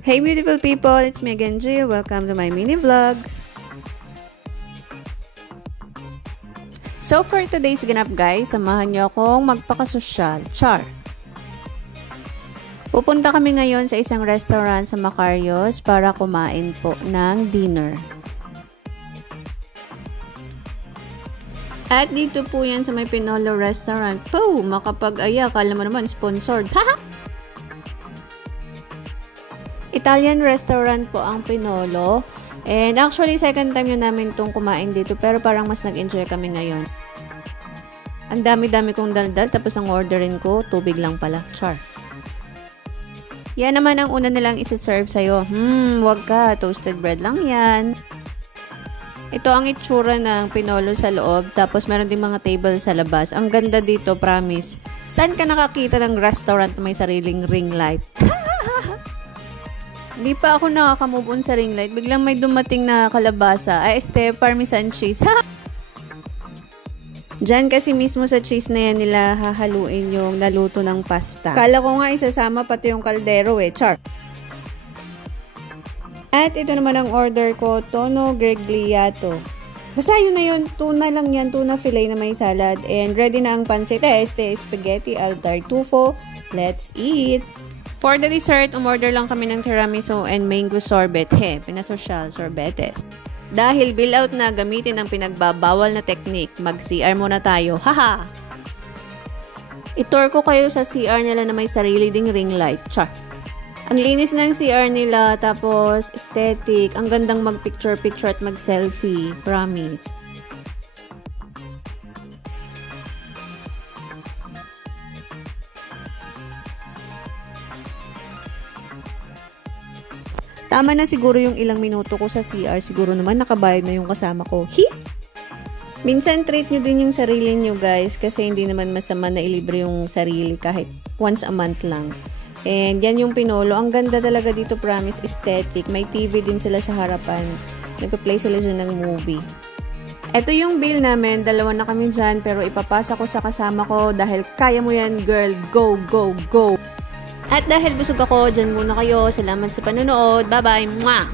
Hey beautiful people, it's me again, Jill. Welcome to my mini vlog. So for today's ganap guys, samahan niyo akong magpakasosyal. Char! Pupunta kami ngayon sa isang restaurant sa Macarios para kumain po ng dinner. At dito po yan sa may Pinolo restaurant. Po, makapag-aya, kala mo naman sponsored. Haha! Italian restaurant po ang Pinolo. And actually, second time yun namin itong kumain dito. Pero parang mas nag-enjoy kami ngayon. Ang dami-dami kong daldal. Tapos ang orderin ko, tubig lang pala. Char. Yan naman ang una nilang isi-serve sa'yo. Wag ka. Toasted bread lang yan. Ito ang itsura ng Pinolo sa loob. Tapos meron din mga table sa labas. Ang ganda dito, promise. Saan ka nakakita ng restaurant na may sariling ring light? Hindi pa ako nakaka-move on sa ring light. Biglang may dumating na kalabasa. Ay, parmesan cheese. Diyan kasi mismo sa cheese na yan nila hahaluin yung naluto ng pasta. Kala ko nga isasama pati yung kaldero char. At ito naman ang order ko, tono grigliato. Basta yun na yun, tuna lang yan, tuna fillet na may salad. And ready na ang pancit, spaghetti al tartufo. Let's eat! For the dessert, umorder lang kami ng tiramisu and mango sorbet. Pinasosyal, sorbetes. Dahil bill out na gamitin ang pinagbabawal na technique, mag-CR muna tayo. Haha! I-tour ko kayo sa CR nila na may sarili ding ring light. Char! Ang linis ng CR nila, tapos aesthetic. Ang gandang mag-picture-picture at mag-selfie. Promise. Tama na siguro yung ilang minuto ko sa CR. Siguro naman nakabayad na yung kasama ko. Minsan treat nyo din yung sarili nyo guys. Kasi hindi naman masama na ilibre yung sarili kahit once a month lang. And yan yung Pinolo. Ang ganda talaga dito, promise, aesthetic. May TV din sila sa harapan. Nagpa-play sila dyan ng movie. Ito yung bill namin. 2 na kami dyan. Pero ipapasa ko sa kasama ko dahil kaya mo yan girl. Go, go, go! At dahil busog ako, dyan muna kayo. Salamat sa panonood. Bye-bye! Mwah!